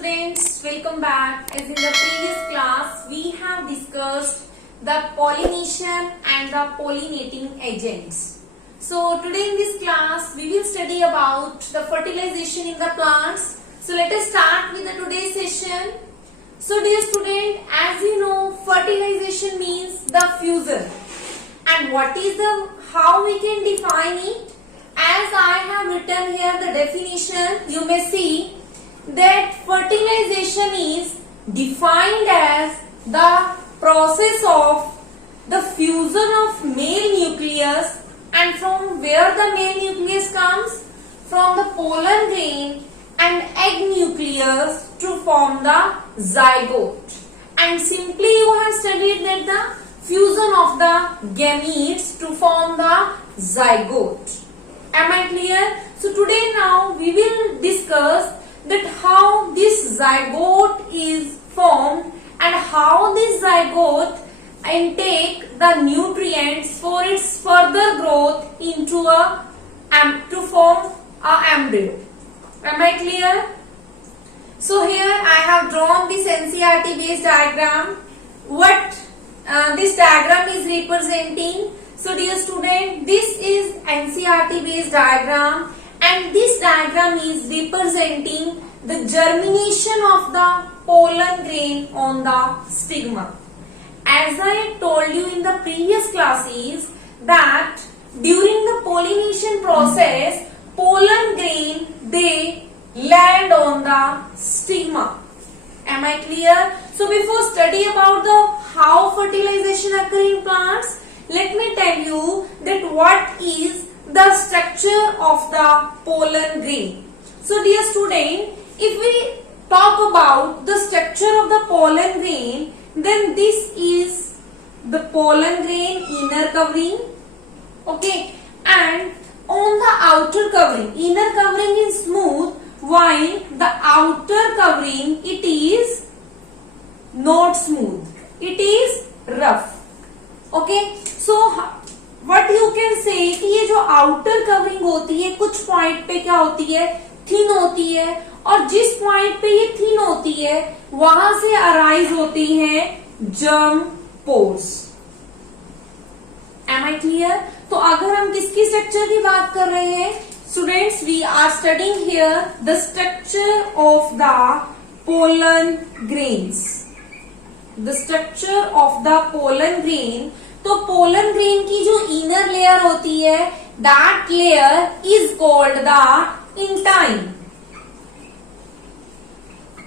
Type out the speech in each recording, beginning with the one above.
students, welcome back. As in the previous class, we have discussed the pollination and the pollinating agents. So today in this class, we will study about the fertilization in the plants. So let us start with the today's session. So dear student, as you know, fertilization means the fusion. And what is how we can define it? As I have written here the definition, you may see that fertilization is defined as the process of the fusion of male nucleus, and from where the male nucleus comes? From the pollen grain and egg nucleus to form the zygote. And simply you have studied that the fusion of the gametes to form the zygote. Am I clear? So today now we will discuss that how this zygote is formed and how this zygote intake the nutrients for its further growth into to form a embryo. Am I clear? So here I have drawn this NCERT based diagram. What this diagram is representing? So dear student, this is NCERT based diagram, and this diagram is representing the germination of the pollen grain on the stigma. As I told you in the previous classes that during the pollination process, pollen grain they land on the stigma. Am I clear? So before study about the how fertilization occur in plants, let me tell you that what is the structure of the pollen grain. So dear student, if we talk about the structure of the pollen grain, then this is the pollen grain inner covering, okay, and on the outer covering, inner covering is smooth while the outer covering it is not smooth, it is rough. Okay, so what you can say कि ये जो outer covering होती है कुछ point पे क्या होती है, थिन होती है, और जिस पॉइंट पे ये थिन होती है वहां से अराइज होती हैं germ pores. Am I clear? तो अगर हम किसकी स्ट्रक्चर की बात कर रहे हैं students, we are studying here the structure of the pollen grains. The structure of the pollen grain. तो पोलन ग्रेन की जो इनर लेयर होती है, that layer is called the intine,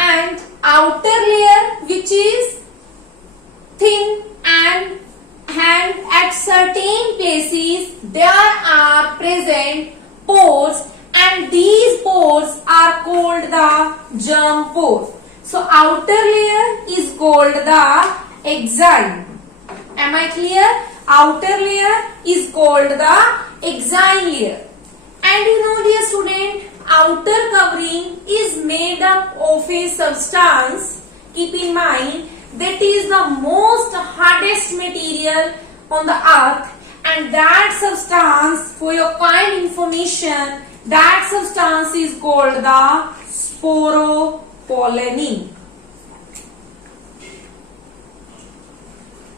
and outer layer which is thin and at certain places there are present pores, and these pores are called the germ pore. So outer layer is called the exine. Am I clear? Outer layer is called the exine layer. And you know dear student, outer covering is made up of a substance. Keep in mind that is the most hardest material on the earth, and that substance, for your kind information, that substance is called the sporopollenin.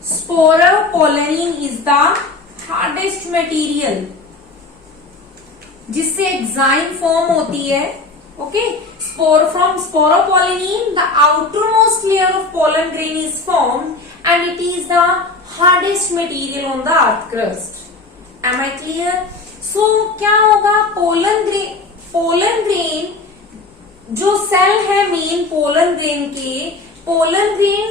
Sporopollenin is the hardest material जिससे exine form होती है. Okay, from sporopollenin, the outermost layer of pollen grain is formed, and it is the hardest material on the earth crust. Am I clear? So क्या होगा, pollen grain जो cell है main pollen grain के, pollen grain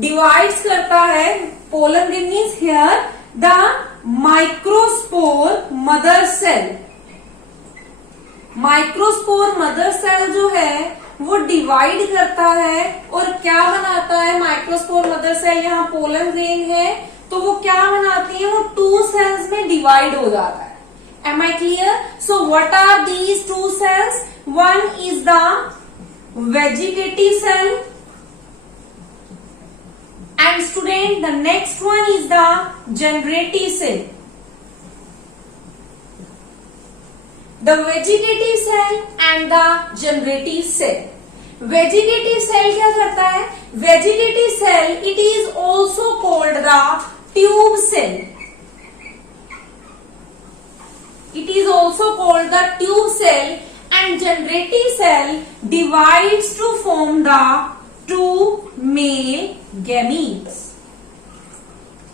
divides करता है. Pollen grain means here the microspore mother cell. Microspore mother cell जो है वो डिवाइड करता है और क्या बनाता है. माइक्रोस्पोर मदर सेल, यहाँ पोलन ग्रेन है तो वो क्या बनाती है, वो टू सेल्स में डिवाइड हो जाता है. Am I clear? So what are these two cells? One is the vegetative cell, and student, the next one is the generative cell. The vegetative cell and the generative cell. Vegetative cell क्या करता है? Vegetative cell it is also called the tube cell. It is also called the tube cell, and generative cell divides to form the two male gametes.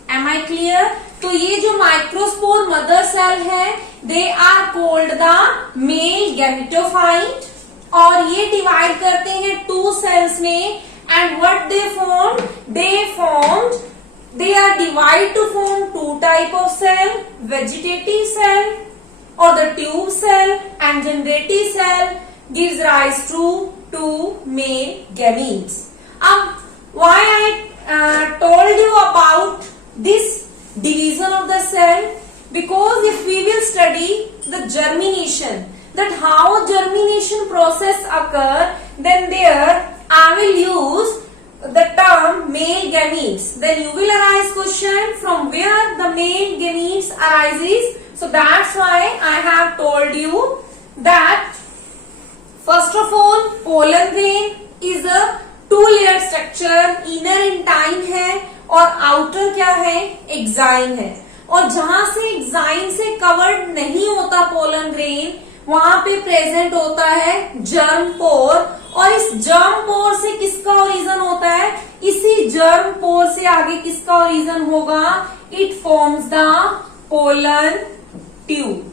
Am I clear? तो ये जो microspore mother cell है they are called the male gametophyte, और ये divide करते हैं to sales में, and what they formed? They are divided to form two type of cell, vegetative cell or the tube cell, and generative cell gives rise to two male gametes. Why I told you about this division of the cell? Because if we will study the germination, that how germination process occur, then there I will use the term male gametes. Then you will arise question from where the male gametes arises. So that's why I have told you that first of all pollen grain is a two-layer structure. Inner intine है और outer क्या है? Exine है. और जहां से exine से covered नहीं होता pollen grain, वहां पे प्रेजेंट होता है जर्म पोर, और इस जर्म पोर से किसका ओरिजिन होता है? इसी जर्म पोर से आगे किसका ओरिजिन होगा? It forms the pollen tube.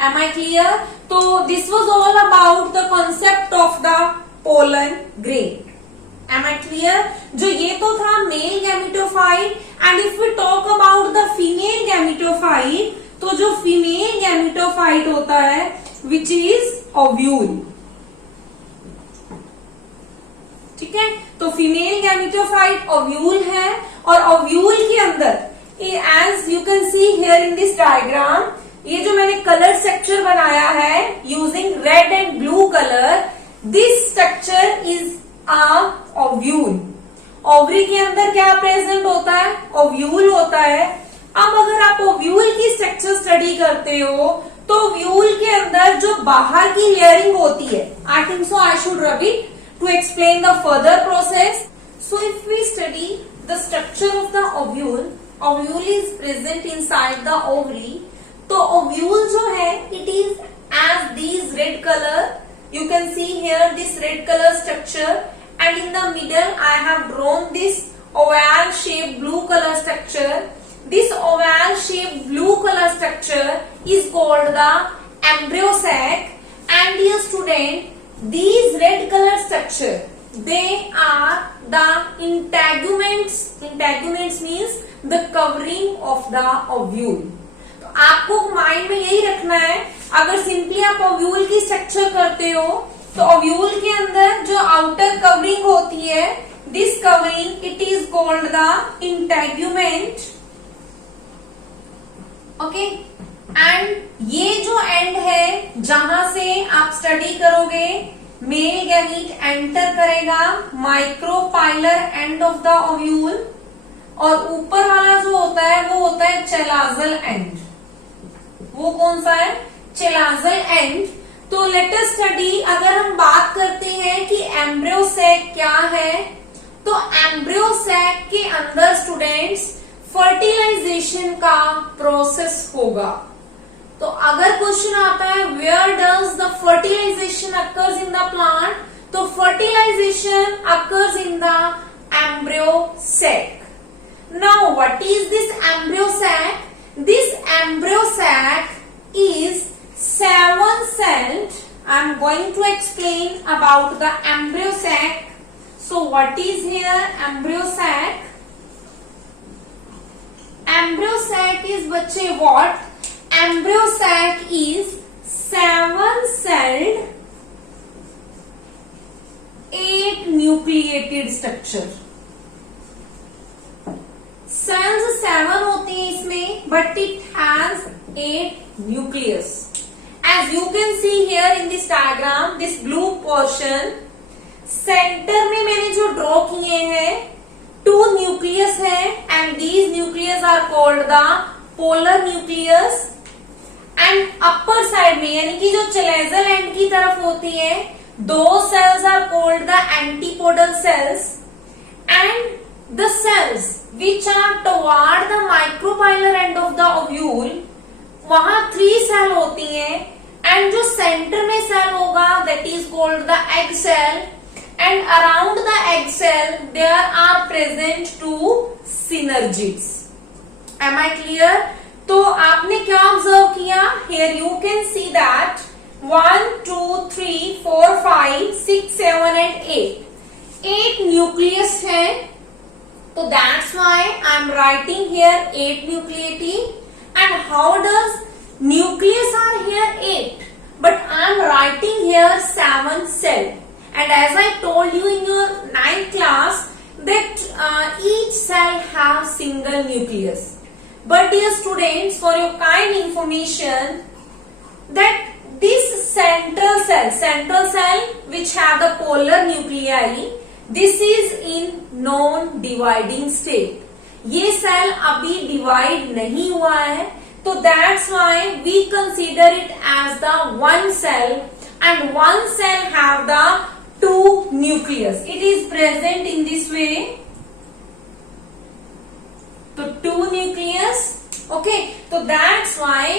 Am I clear? तो this was all about the concept of the pollen grain. Am I clear? जो ये तो था male gametophyte, and if we talk about the female gametophyte, तो जो female gametophyte होता है which is ovule. ठीक है, तो फीमेल गैमेटोफाइट ओव्यूल है, और ओव्यूल के अंदर as you can see here in this diagram, ये जो मैंने कलर स्ट्रक्चर बनाया है using red and blue colour, this structure is a ovule. Ovary के अंदर क्या प्रेजेंट होता है? ओव्यूल होता है. अब अगर आप ओव्यूल की स्ट्रक्चर स्टडी करते हो तो ओव्यूल के अंदर जो बाहर की लेयरिंग होती है, I think so I should rub it to explain the further process. So if we study the structure of the ovule, ovule is present inside the ovary. तो ओव्यूल जो है it is as this red colour, you can see here this red colour structure, and in the middle I have drawn this oval shaped blue color structure. This oval shaped blue color structure is called the embryo sac, and dear student, these red color structure they are the integuments. Integuments means the covering of the ovule. तो आपको mind में यही रखना है. अगर simply आप ovule की structure करते हो तो ओव्यूल के अंदर जो आउटर कवरिंग होती है, this covering it is called the integument. Okay, and ये जो एंड है जहां से आप स्टडी करोगे मेल गैमीट एंटर करेगा micropylar end of the ovule, और ऊपर वाला जो होता है वो होता है चेलाजल एंड. वो कौन सा है? चेलाजल एंड. तो लेट अस स्टडी. अगर हम बात करते हैं कि एम्ब्रियो सैक क्या है, तो एम्ब्रियो सैक के अंदर स्टूडेंट्स फर्टिलाइजेशन का प्रोसेस होगा. तो अगर क्वेश्चन आता है where does the fertilization occurs in the plant, तो fertilization occurs in the embryo sac. Now what is this embryo sac? This embryo sac is 7-celled. I am going to explain about the embryo sac. So what is here embryo sac? Embryo sac is बच्चे what? Embryo sac is 7-celled 8 nucleated structure. Cells 7 होती हैं इसमें, but it has 8 nucleus. As you can see here in this diagram, this blue portion, center में मैंने जो draw किए हैं 2 nucleus है, and these nucleus are called the polar nucleus. and upper side में यानी कि जो चेलेजल एंड की तरफ होती है those cells are called the antipodal cells, and the cells which are toward the micropylar end of the ovule, वहां 3 cell होती हैं, एंड जो सेंटर में सेल होगा that is called the egg cell, and around the egg cell there are present 2 synergids. Am I clear? तो आपने क्या observe किया? Here you can see that 1, 2, 3, 4, 5, 6, 7 and 8 nucleus है, तो that's why I am writing here 8 nucleati. And how does nucleus are here 8, but I am writing here 7 cell. And as I told you in your 9th class that each cell have single nucleus. But dear students, for your kind information, that this central cell which have the polar nuclei, this is in non-dividing state. ये सेल अभी divide नहीं हुआ है, तो that's why we consider it as the one cell, and one cell have the 2 nucleus. It is present in this way. तो 2 nucleus. Okay, तो that's why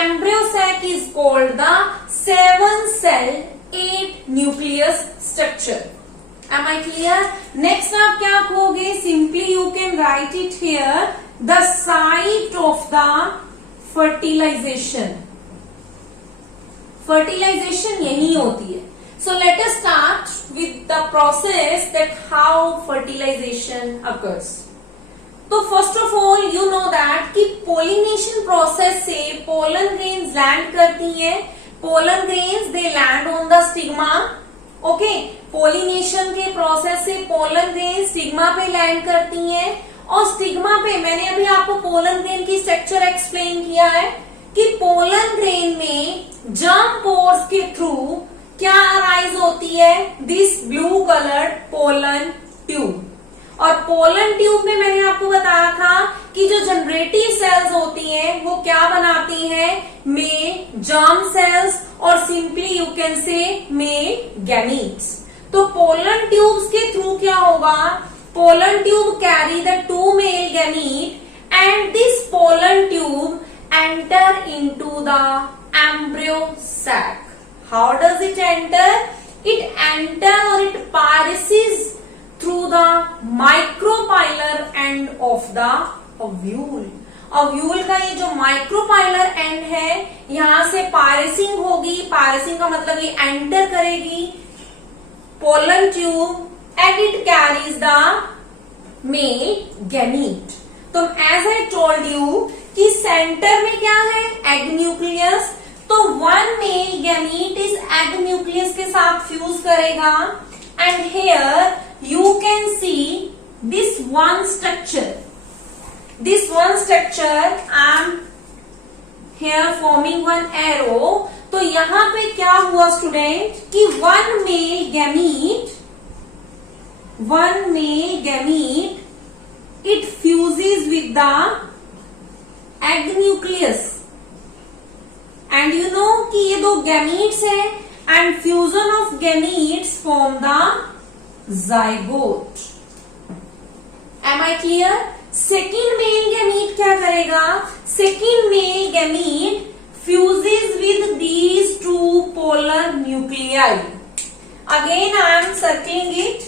embryo sac is called the 7 cell 8 nucleus structure. Am I clear? Next आप क्या कहोगे? Simply you can write it here, the site of the fertilization. Fertilization यही होती है. So let us start with the process that how fertilization occurs. तो first of all you know that कि pollination process से pollen grains land करती हैं. Pollen grains they land on the stigma. Okay, pollination के process से pollen grain stigma पे land करती हैं, और स्टिग्मा पे मैंने अभी आपको पोलन ग्रेन की स्ट्रक्चर एक्सप्लेन किया है कि पोलन ग्रेन में जर्म पोर्स के थ्रू क्या अराइज होती है? This blue coloured pollen tube. और पोलन ट्यूब में मैंने आपको बताया था कि जो जनरेटिव सेल्स होती हैं वो क्या बनाती हैं? Male germ cells, or simply you can say male gametes. तो पोलन ट्यूब्स के थ्रू क्या होगा? Pollen tube carry the 2 male gamete, and this pollen tube enter into the embryo sac. How does it enter? It enter or it passes through the micropylar end of the ovule. Ovule का ये जो micropylar and है, यहां से पारिसिंग होगी. पारिसिंग का मतलब ये एंटर करेगी pollen tube, and it carries the male gamete. तो एज आई टोल्ड यू कि सेंटर में क्या है? Egg nucleus. तो 1 मेल गैमीट इस एग न्यूक्लियस के साथ फ्यूज करेगा, and here you can see this one structure. This one structure I am here forming one arrow. तो यहां पे क्या हुआ स्टूडेंट कि 1 male gamete it fuses with the egg nucleus, and you know कि ये 2 gametes है, and fusion of gametes form the zygote. Am I clear? Second male gamete क्या करेगा? Second male gamete fuses with these 2 polar nuclei. Again I am circling it.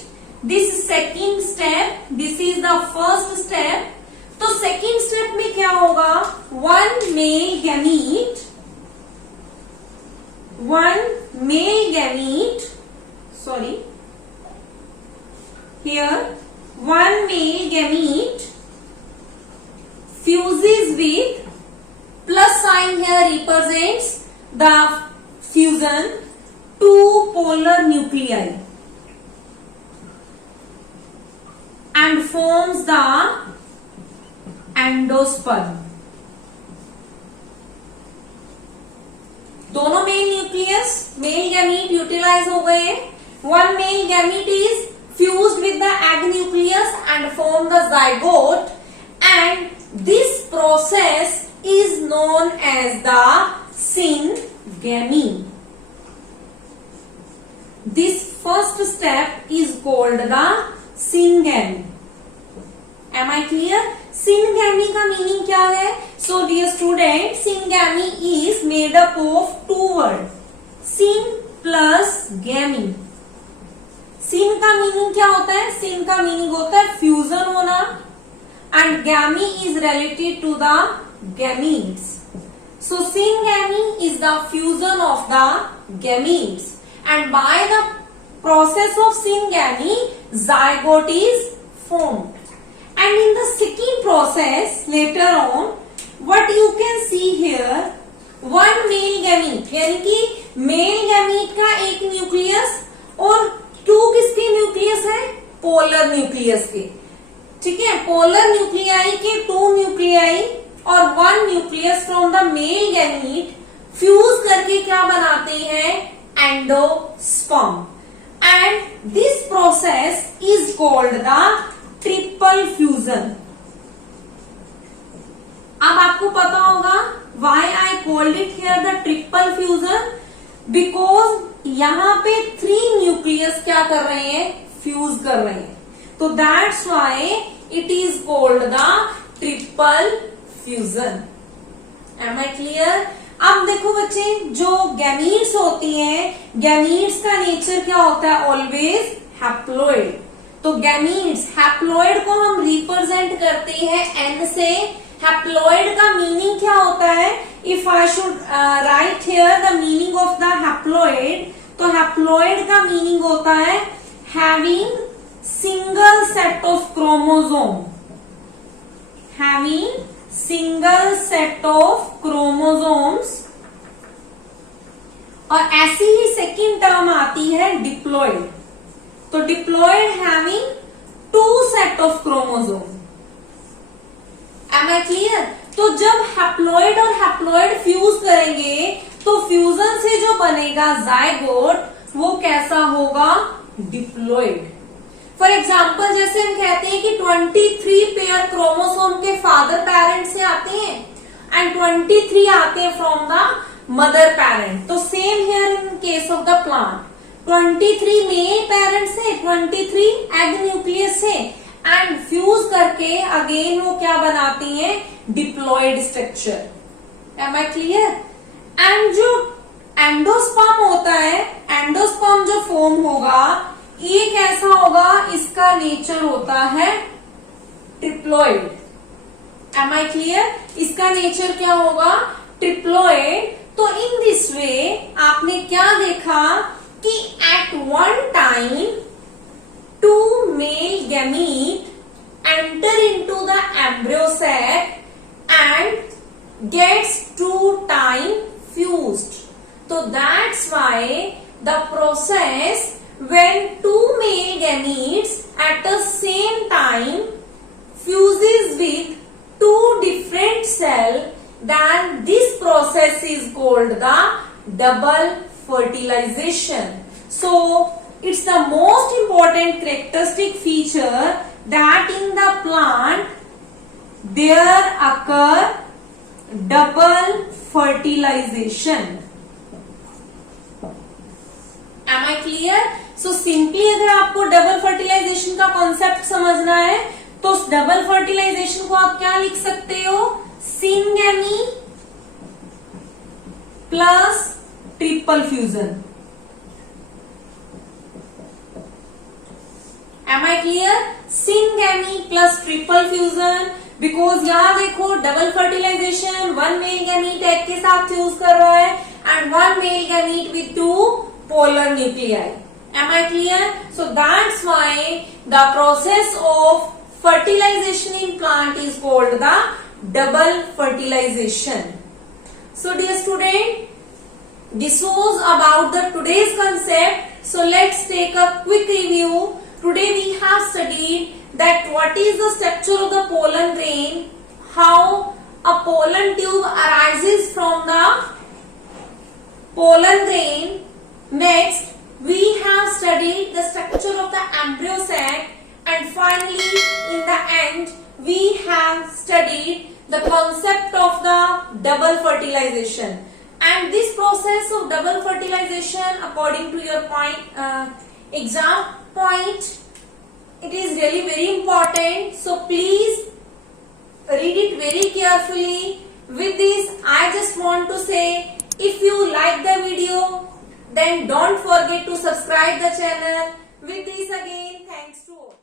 This second step, this is the first step. तो second step में क्या होगा? 1 male gamete, sorry. Here 1 male gamete fuses with plus sign here represents the fusion 2 polar nuclei and forms the endosperm. दोनों male nucleus male gamete utilize हो गए. 1 male gamete is fused with the egg nucleus and form the zygote, and this process is known as the syngamy. This first step is called the syngamy. Am I clear? Syngamy का meaning क्या है? So dear student, syngamy is made up of two words, syn plus gamy. Syn का meaning क्या होता है? Syn का meaning होता है fusion होना, and gamy is related to the gametes. So syngamy is the fusion of the gametes, and by the process of syngamy, zygote is formed. And in the second process later on, what you can see here, one male gamete, यानी कि male gamete का एक nucleus और to किसके nucleus है? Polar nucleus के. ठीक है, पोलर न्यूक्लियाई के टू न्यूक्लियाई और one nucleus from the male gamete fuse करके क्या बनाते हैं? Endosperm. And this process is called the triple fusion. अब आपको पता होगा why I called it here the triple fusion, because यहाँ पे 3 न्यूक्लियस क्या कर रहे हैं? फ्यूज कर रहे हैं. तो that's why it is called the triple fusion. Am I clear? अब देखो बच्चे, जो गैमीट्स होती हैं, गैमीट्स का नेचर क्या होता है? Always haploid. तो गैमीट्स, हैप्लॉइड को हम रिप्रेजेंट करते हैं एन से. हैप्लॉइड का मीनिंग क्या होता है? If I should write here the meaning of the haploid, तो हैप्लॉइड का मीनिंग होता है having single set of chromosome. Having single set of chromosomes. और ऐसी ही सेकेंड टर्म आती है डिप्लॉइड. तो diploid having two set of chromosome. Am I clear? तो जब हैप्लॉइड और हैप्लॉइड फ्यूज करेंगे तो फ्यूजन से जो बनेगा जाइगोट, वो कैसा होगा? डिप्लॉइड. फॉर एग्जाम्पल, जैसे हम कहते हैं कि 23 पेयर क्रोमोसोम के फादर पेरेंट से आते हैं एंड 23 आते हैं फ्रॉम द मदर पेरेंट. तो same here in case of the plant, 23 male parent से, 23 एग न्यूक्लियस से, एंड फ्यूज करके अगेन वो क्या बनाती हैं? Diploid structure. Am I clear? And जो एंडोस्पर्म होता है, एंडोस्पर्म जो फॉर्म होगा, ये कैसा होगा? इसका नेचर होता है ट्रिप्लॉइड. Am I clear? इसका नेचर क्या होगा? ट्रिप्लॉइड. तो इन दिस वे आपने क्या देखा कि at one time two male gamete enter into the embryo sac and gets two time fused. So that's why the process when two male gametes at the same time fuses with two different cells, then this process is called the double fertilization. So it's the most important characteristic feature that in the plant there occur double fertilization. Am I clear? So simply अगर आपको double fertilisation का concept समझना है तो double fertilisation को आप क्या लिख सकते हो? Syngamy plus triple fusion. Am I clear? Syngamy plus triple fusion. Because यहाँ देखो double fertilization, one male gamete egg के साथ फ्यूज कर रहा है and one male gamete with two polar nuclei. Am I clear? So that's why the process of fertilization in plant is called the double fertilization. So dear student, this was about the today's concept. So let's take a quick review. Today we have studied that what is the structure of the pollen grain, how a pollen tube arises from the pollen grain. Next, we have studied the structure of the embryo sac, and finally in the end we have studied the concept of the double fertilization. And this process of double fertilization, according to your exam point, it is really very important. So please read it very carefully. With this, I just want to say, if you like the video, then don't forget to subscribe the channel. With this again, thanks to all.